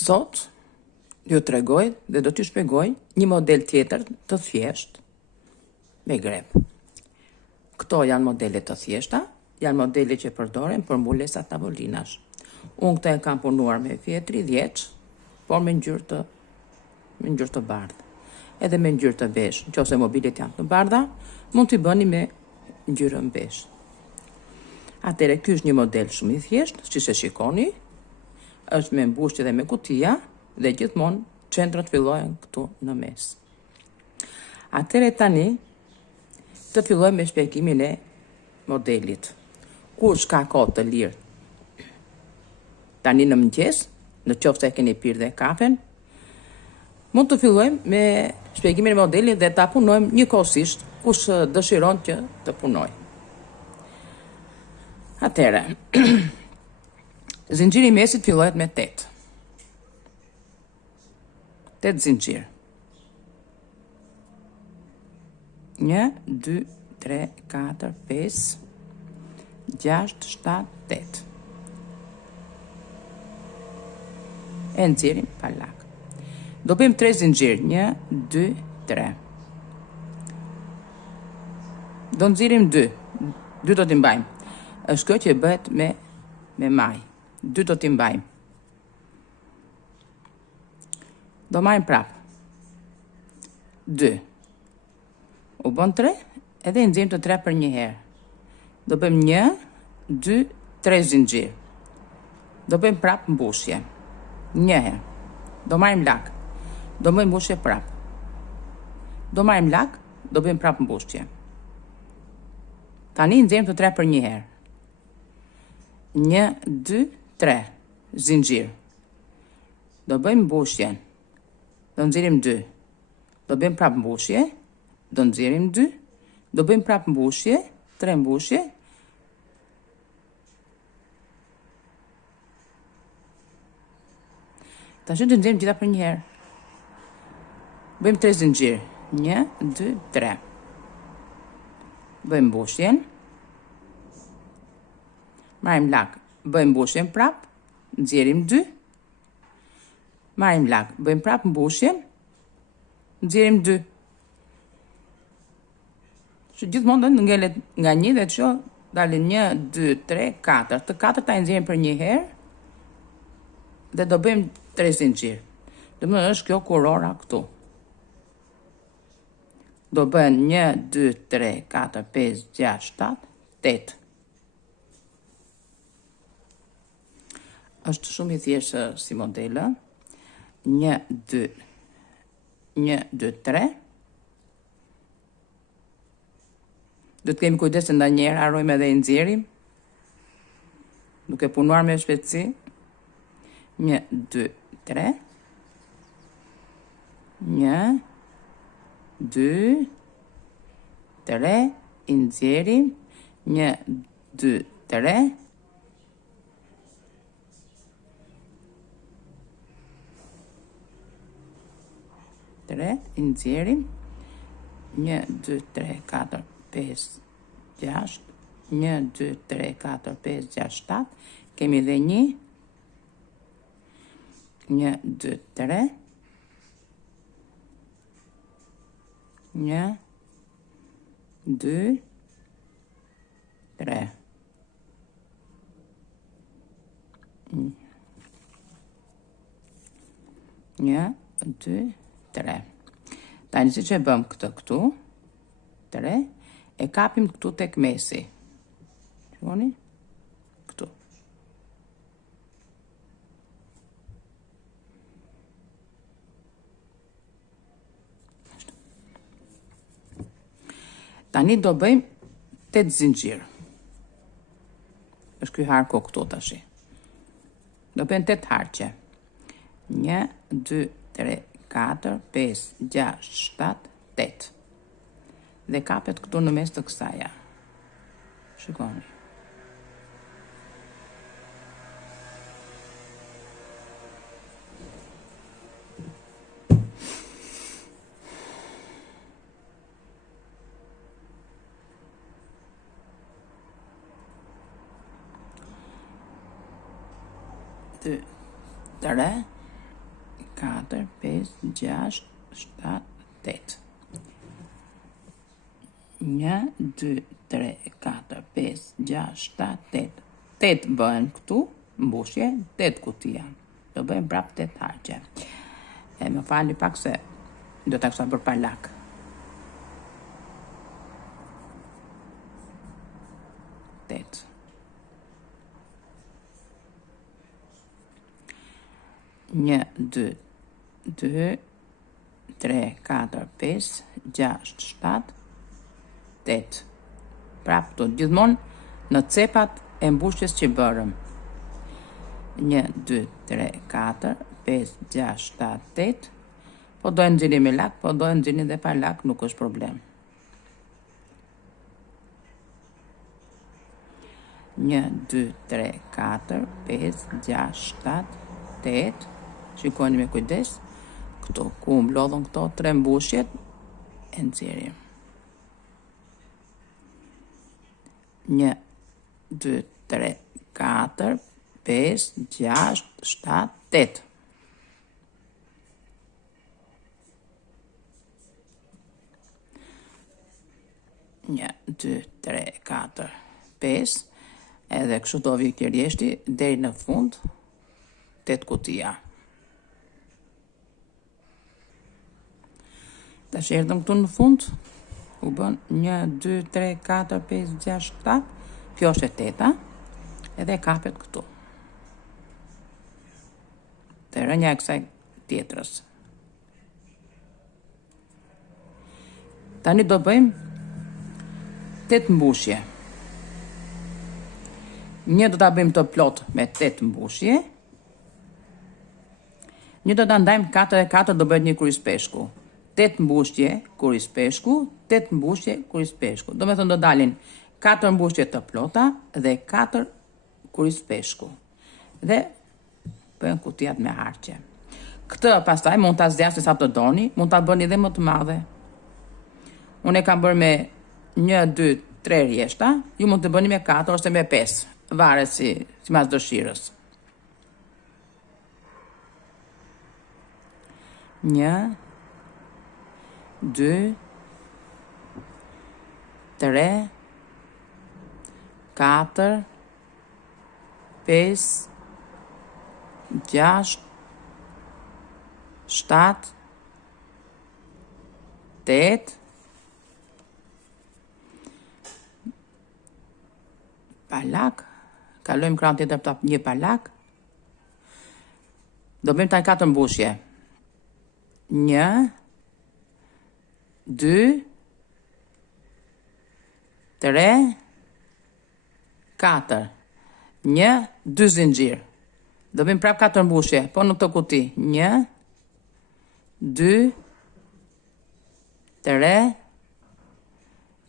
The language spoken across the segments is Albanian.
Sot ju tregoj dhe do t'ju shpjegoj një model tjetër të thjesht me grep. Këto janë modele të thjeshta, janë modele që përdoren për mbulesa tavolinash. Unë këta e kam punuar me fije 30, por me ngjyrë të bardhë. Edhe me ngjyrë të besh, nëse mobilet janë të bardha, mund t'i bëni me ngjyrën besh. Atëre, ky është një model shumë i thjesht, siç e shikoni, është me mbushje dhe me kutia, dhe gjithmonë qendrat fillohen këtu në mes. Atëre tani, të fillojmë me shpjegimin e modelit. Kush ka kohë të lirë tani në mëngjes, në qoftë se keni pirë dhe kafen, mund të fillojmë me shpjegimin e modelit dhe ta punojmë njëkohësisht kush dëshiron që të punojë. Atëre, zinxhiri i mesit fillohet me 8. 8 zinxhir. 1, 2, 3, 4, 5, 6, 7, 8. E nxjerrim pa lak. Do bëjmë 3 zinxhir. 1, 2, 3. Do nxjerrim 2. 2 do t'i mbajmë. Është kjo që bëhet me maj. 2 do t'i mbajmë. Do marrim prap. 2. U bën 3, edhe i nxjerrim të 3 për një herë. Do bëjmë 1, 2, 3 zinxhir. Do bëjmë prap mbushje. Një herë. Do marrim lak. Do bëjmë mbushje prap. Do marrim lak, do bëjmë prap mbushje. Tani nxjerrim të 3 për një herë. 1, 2, 3 zinxhir. Do bëjmë mbushjen. Do nxjerrim 2. Do bëjmë prap mbushje. Do nxjerrim 2. Do bëjmë prap mbushje. 3 mbushje. Tash do nxjerrim gjitha për një herë. Bëjmë 3 zinxhir. 1, 2, 3. Bëjmë mbushjen. Marrim lak, bëjmë mbushjen prap, nxjerrim 2. Marrim lak, bëjmë prap mbushjen, nxjerrim 2. Që gjithmonë do ngelet nga 1 dhe ço dalin 1, 2, 3, 4. Të 4 ta nxjerrim për një herë dhe do bëjmë 3 zinxhir. Domethënë është kjo kurora këtu. Do bën 1, 2, 3, 4, 5, 6, 7, 8. Është shumë i thjeshtë si modele. 1, 2, 1, 2, 3. Do të kemi kujdes se ndonjëherë harrojmë edhe i nxjerrim. Duke punuar me shpejtësi. 1, 2, 3. 1, 2, 3. I nxjerrim. 1, 2, 3. 3, i nxjerrim. 1, 2, 3, 4, 5, 6. 1, 2, 3, 4, 5, 6, 7. Kemi dhe 1. 1, 2, 3. 1, 2, 3. 1, 2, 3. Tani si që e bëm këtë këtu, 3, e kapim këtu tek mesi. Shikoni? Këtu. Tani do bëjmë 8 zinxhir. Është ky harku këtu tash. Do bëjmë 8 harqe. 1, 2, 3, 4, 5, 6, 7, 8. Dhe kapet këtu në mes të kësaja. Shikoni. Të 3, 4, 5, 6, 7, 8. 1, 2, 3, 4, 5, 6, 7, 8. 8 bëhen këtu, mbushje, 8 kutia. Do bëjmë prap 8 harqe. Më falni pak se do ta kisha bërë parlak. Një, 2, 2, 3, 4, 5, 6, 7, 8. Prap të gjithmonë në cepat e mbushjes që bërëm. 1, 2, 3, 4, 5, 6, 7, 8. Po dojnë nxini me lak, po dojnë nxini dhe pa lak, nuk është problem. 1, 2, 3, 4, 5, 6, 7, 8. Shikoni me kujdes, këto ku mblodhën këto 3 mbushjet, e nxjerrim. 1, 2, 3, 4, 5, 6, 7, 8. Një, 2, 3, 4, 5. Edhe kështu do vi kërjeshti deri në fund 8 kutia. Tash erdhëm këtu në fund, u bën 1, 2, 3, 4, 5, 6, 7. Kjo është e 8-a, edhe kapet këtu. Të rënja e kësaj tjetrës. Tani do bëjmë 8 mbushje. Një do ta bëjmë të plot me 8 mbushje. Një do ta ndajmë 4 e 4, do bëhet një kurispeshku. 8 mbushje kurispeshku, 8 mbushje kurispeshku. Do me thënë do dalin 4 mbushje të plota dhe 4 kurispeshku. Dhe bëjmë kutijat me harqe. Këtë pastaj mund ta zgjasni sa të doni, mund ta bëni edhe më të madhe. Unë e kam bërë me 1, 2, 3 rjeshta, ju mund të bëni me 4 ose me 5, varet si mas dëshirës. 1, 2, 3, 4, 5, 6, 7, 8. Palak, kalojmë krahun tjetër prap një palak. Do bëjmë tani 4 mbushje. 1, 2, 3, 4. 1, 2 zinxhir. Do bëjmë prap 4 mbushje, po në këtë kuti. 1, 2, 3,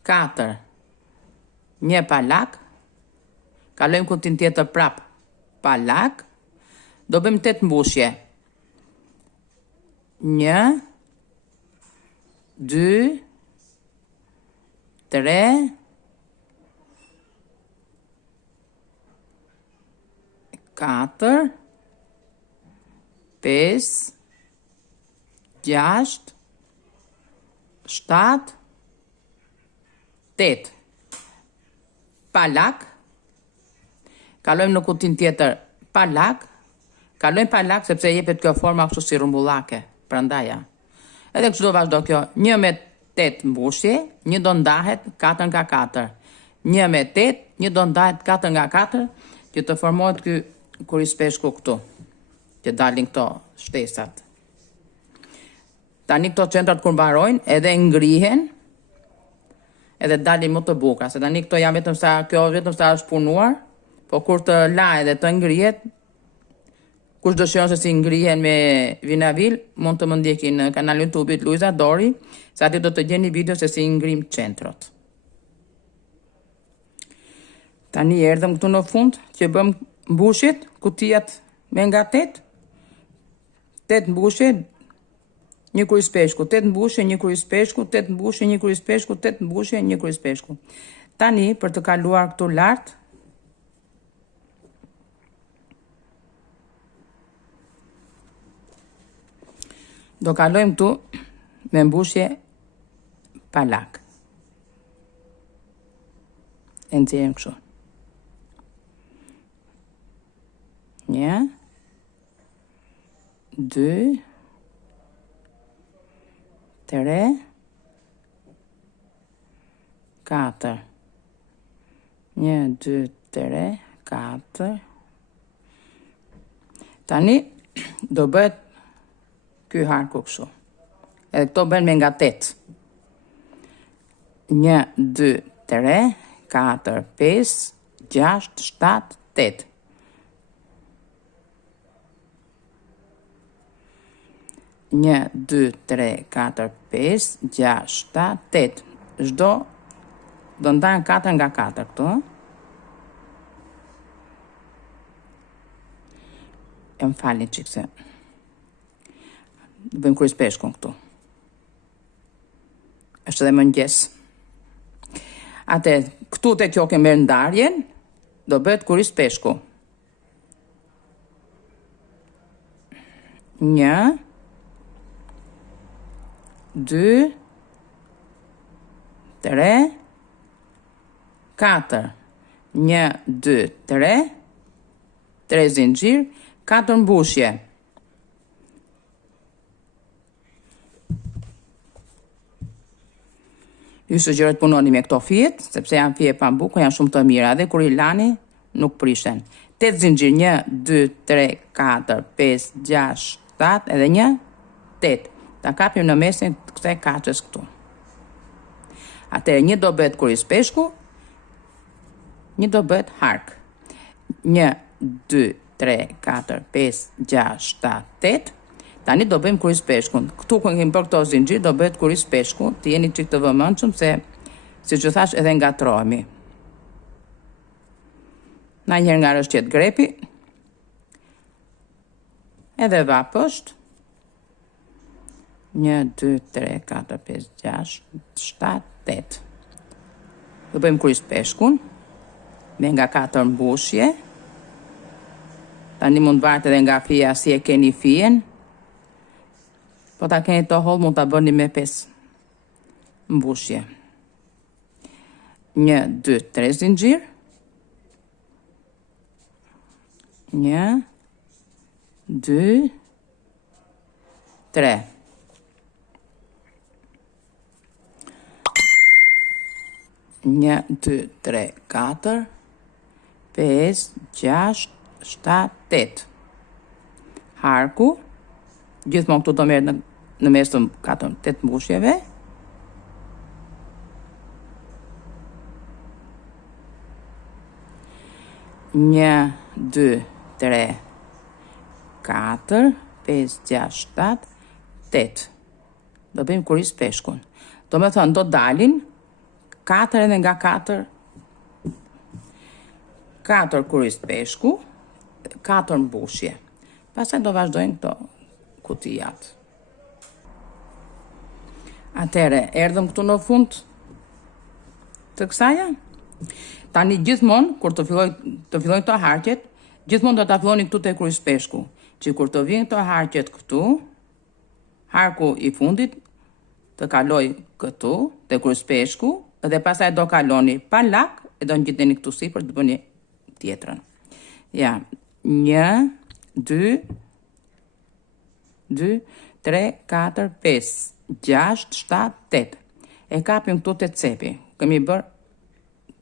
4. Një palak. Kalojmë kutin tjetër prap palak. Do bëjmë 8 mbushje. 1, 2, 3, 4, 5, 6, 7, 8. Palak. Kalojmë në kutin tjetër palak. Kalojmë palak sepse jepet kjo forma kështu si rumbullake, prandaja. Edhe kështu do vazhdo kjo. 1 me 8 mbushje, 1 do ndahet 4 nga 4. 1 me 8, 1 do ndahet 4 nga 4, që të formohet ky kurispeshku këtu, që dalin këto shtesat. Tani këto qendrat kur mbarojnë, edhe ngrihen, edhe dalin më të bukura, se tani këto janë vetëm sa është punuar. Po kur të la edhe të ngrihet, kush dëshiron se si ngrihen me vinavil, mund të më ndjeki në kanalin YouTube-it Luiza Dori, sa aty do të gjeni video se si ngrim qentrot. Tani erdhëm këtu në fund që bëm mbushjet, kutijat me nga 8. 8 mbushje, një kurispeshku, 8 mbushje, një kurispeshku, 8 mbushje, një kurispeshku, 8 mbushje, një kurispeshku. Tani për të kaluar këtu lart, Do kalojmë këtu me mbushje palak. E nxjerrim kështu. 1, 2, 3, 4. 1, 2, 3, 4. Tani do bëhet ky harku kështu. Edhe këto bën me nga 8. 1, 2, 3, 4, 5, 6, 7, 8. 1, 2, 3, 4, 5, 6, 7, 8. Çdo do ndanë 4 nga 4 këtu. E më falni qikë se do bëjmë kryes peshkun këtu. Është edhe më ngjes. Atë këtu te kjo kemë ndarjen, do bëhet kryes peshku. 1, 2, 3, 4. 1, 2, 3, 3 zinxhir, 4 mbushje. Ju sugjeroj të punoni me këto fijet, sepse janë fije pa mbukur, janë shumë të mira dhe kur i lani nuk prishen. 8 zinxhir, 1, 2, 3, 4, 5, 6, 7, edhe 1, 8. Ta kapim në mesin të kësaj kaçës këtu. Atëherë një do bëhet kryes peshku, një do bëhet hark. 1, 2, 3, 4, 5, 6, 7, 8. Tani do bëjmë kryes peshkun. Këtu kur kemi bërë këto zinxhir do bëhet kryes peshku. Ti jeni çik të vëmendshëm se siç u thash edhe ngatrohemi. Na njëherë nga rëshqet grepi. Edhe va poshtë. 1, 2, 3, 4, 5, 6, 7, 8. Do bëjmë kryes peshkun me nga 4 mbushje. Tani mund varet edhe nga fija si e keni fijen. Po ta keni të holl mund ta bëni me 5 mbushje. 1, 2, 3 zinxhir. 1, 2, 3. 1, 2, 3, 4, 5, 6, 7, 8. Harku. Gjithmonë këtu do merret në mes të 8 mbushjeve. Një, 2, 3, 4, 5, 6, 7, 8. Do bëjmë kryes peshkun. Do me thënë, do dalin 4 edhe nga 4. 4 kryes peshku, 4 mbushje. Pastaj do vazhdojnë këto kutijat. Atëre, erdhëm këtu në fund të kësaja. Tani gjithmonë, kur të fillojnë këto harqet, gjithmonë do ta filloni këtu te kryes peshku. Që kur të vinë këto harqet këtu, harku i fundit të kaloj këtu, te kryes peshku, dhe pastaj do kaloni pa lak, e do ngjiteni këtu sipër të bëni tjetrën. Ja, 1, 2, 3, 4, 5, 6, 7, 8. E kapim këtu te cepi. Kemi bërë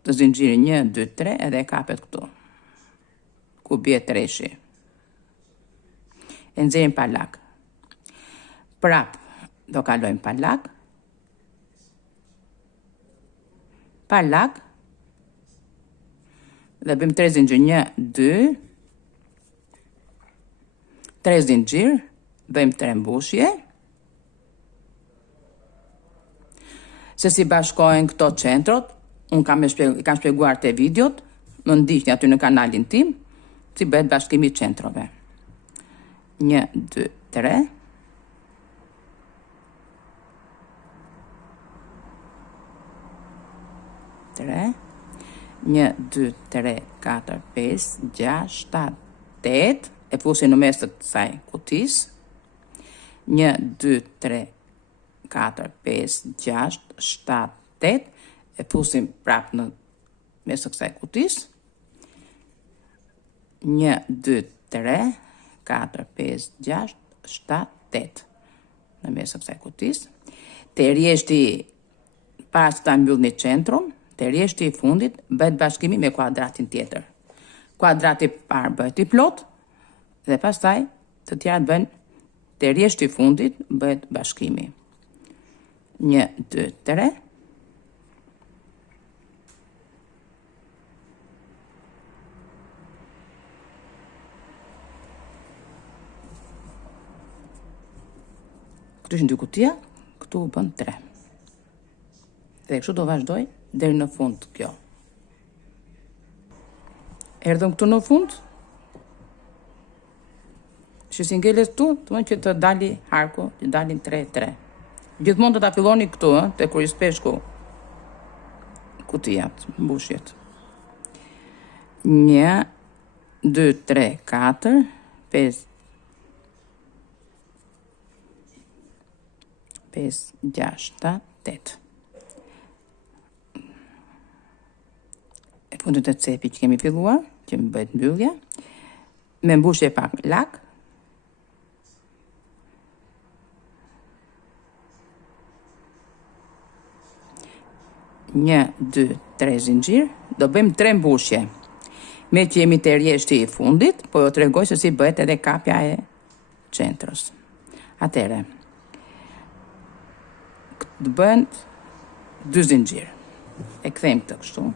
të zinxhirin 1, 2, 3 edhe e kapet këtu. Ku bie treshi. E nxjerrim pa lak. Prap do kalojmë pa lak. Pa lak. Dhe bëjmë 3 zinxhir, 1, 2, 3 zinxhir. Bëjmë 3 mbushje. Se si bashkohen këto qentrot, unë kam shpjeguar te videot, më ndiqni aty në kanalin tim, si bëhet bashkimi i qentrove. 1, 2, 3. 3. 1, 2, 3, 4, 5, 6, 7, 8. E fusin në mes të kësaj kutis. 1, 2, 3, 4, 5, 6, 7, 8, e pusim prap në mes të kësaj kutis. 1, 2, 3, 4, 5, 6, 7, 8 në mes të kësaj kutis. Te rjeshti pas të mbyll një qentrum, te rjeshti i fundit bëhet bashkimi me kuadratin tjetër. Kuadrati parë bëhet i plot dhe pastaj të tjera bën te rjeshti i fundit bëhet bashkimi. 1, 2, 3. Këtu ishin 2 kutia, këtu bën 3. Dhe kështu do vazhdoj deri në fund kjo. Erdhëm këtu në fund. Si ngelet këtu, të mënë që të dali harku, të dalin 3-3. Gjithmonë të ta filloni këtu, te kryspeshku kutijat, mbushjet. 1, 2, 3, 4, 5, 6, 7, 8. E fundit të cepi që kemi filluar, që më bëhet mbyllja, me mbushje pak lak. Një, 2, 3 zinxhir, do bëjmë 3 mbushje. Me që jemi të rjeshti i fundit, po jo të regoj se si bëhet edhe kapja e qentrës. Atere, të bëhen 2 zinxhir. E kthejmë këtë kështu.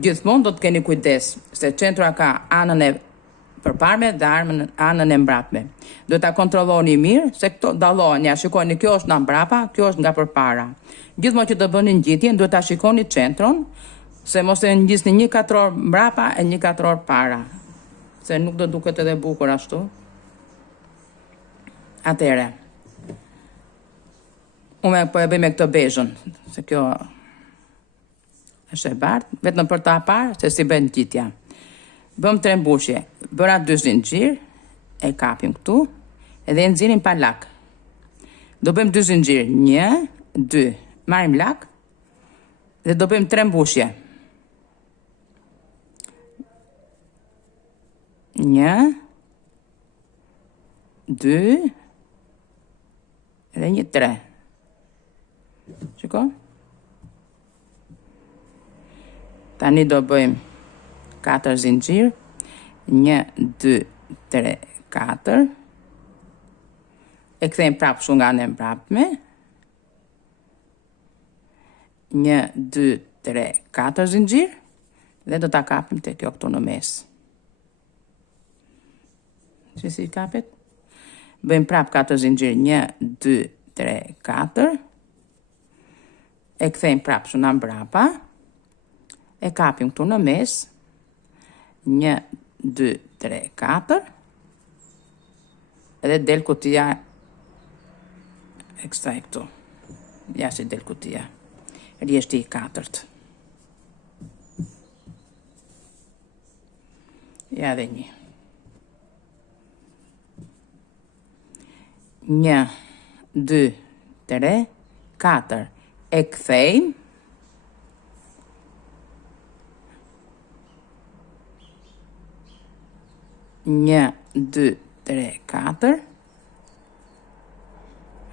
Gjithmonë do të keni kujdes se qentra ka anën e përparme dhe anën e mbrapme. Do ta kontrolloni mirë se këto dallohen. Ja shikoni, kjo është nga mbrapa, kjo është nga përpara. Gjithmonë që të bëni ngjitjen, duhet ta shikoni qentron, se mos e ngjisni 1 katror mbrapa e 1 katror para, se nuk do duket edhe bukur ashtu. Atere, unë po e bëj me këtë bezhën, se kjo është e bardhë, vetëm për ta parë se si bën ngjitja. Bëm 3 mbushje, bëra 2 zinxhir, e kapim këtu, edhe e nxjerrim pa lak. Do bëjmë 2 zinxhir, 1, 2, marrim lak, dhe do bëjmë 3 mbushje. 1, 2, edhe 1, 3. Shiko? Tani do bëjmë 4 zinxhir, 1, 2, 3, 4. E kthejmë prapë kështu nga ana e mbrapme. 1, 2, 3, 4 zinxhir dhe do ta kapim te kjo këtu në mes. Si kapet? Bëjmë prapë 4 zinxhir, 1, 2, 3, 4. E kthejmë prapë kështu nga mbrapa. E kapim këtu në mes. 1, 2, 3, 4. Edhe del kutia e kësaj këtu. Ja si del kutia. Rjeshti i 4. Ja dhe 1. 1, 2, 3, 4. E kthejmë. Një, 2, 3, 4.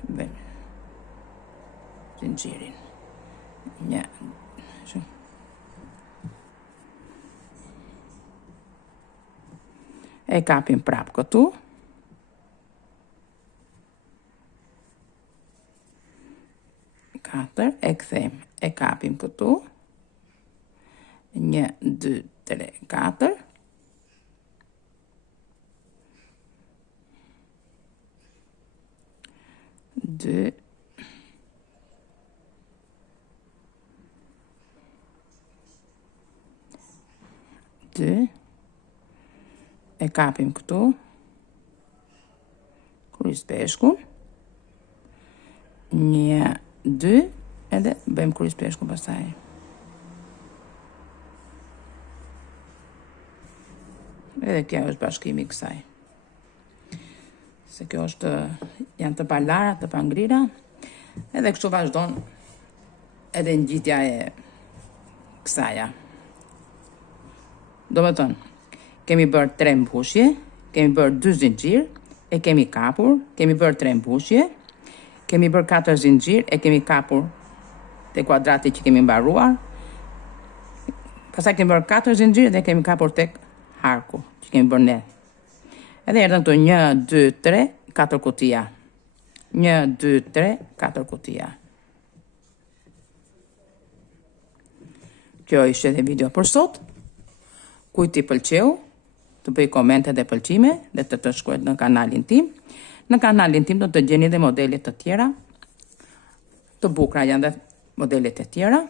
Bëjmë zinxhirin. Një. E kapim prapë këtu. E kthejmë. E kapim këtu. 1, 2, 3, 4. Dy. E kapim këtu. Kryspeshkun. 1, 2. Edhe bëjmë kryspeshkun pastaj. Edhe kjo është bashkimi i kësaj. se kjo është, janë të palara, të pangrira, edhe kështu vazhdon edhe ngjitja e kësaja. Do më thënë, kemi bërë 3 mbushje, kemi bërë 2 zinxhir, e kemi kapur, kemi bërë 3 mbushje, kemi bërë 4 zinxhir, e kemi kapur te kuadrati që kemi mbaruar. Pastaj kemi bërë 4 zinxhir dhe kemi kapur tek harku që kemi bërë ne. Edhe erdhën këtu 1, 2, 3, 4 kutia. 1, 2, 3, 4 kutia. Kjo ishte edhe video për sot. Kujt i pëlqeu, të bëj komente dhe pëlqime dhe të shkruajt në kanalin tim. Në kanalin tim do të gjeni dhe modelet të tjera. Të bukura janë dhe modelet e tjera.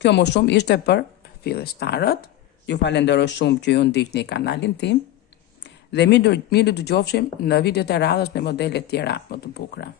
Kjo më shumë ishte për fillestarët. Ju falenderoj shumë që ju ndiqni kanalin tim. Dhe mirë dëgjofshim në videot e radhës me modelet tjera më të bukura.